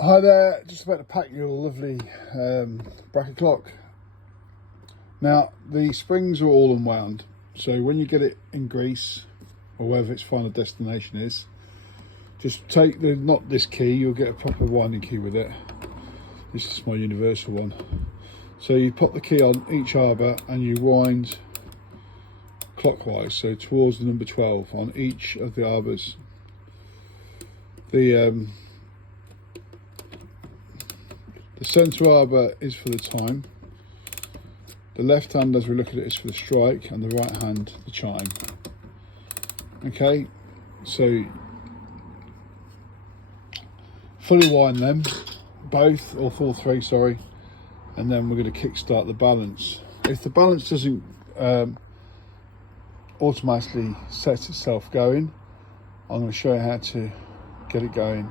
Hi there, just about to pack your lovely bracket clock. Now the springs are all unwound, so when you get it in grease or wherever its final destination is, just take not this key, you'll get a proper winding key with it. This is my universal one. So you put the key on each arbor and you wind clockwise, so towards the number 12 on each of the arbors. The centre arbor is for the time. The left hand, as we look at it, is for the strike, and the right hand, the chime. Okay, so fully wind them, both, or all three, sorry, and then we're going to kick-start the balance. If the balance doesn't automatically set itself going, I'm going to show you how to get it going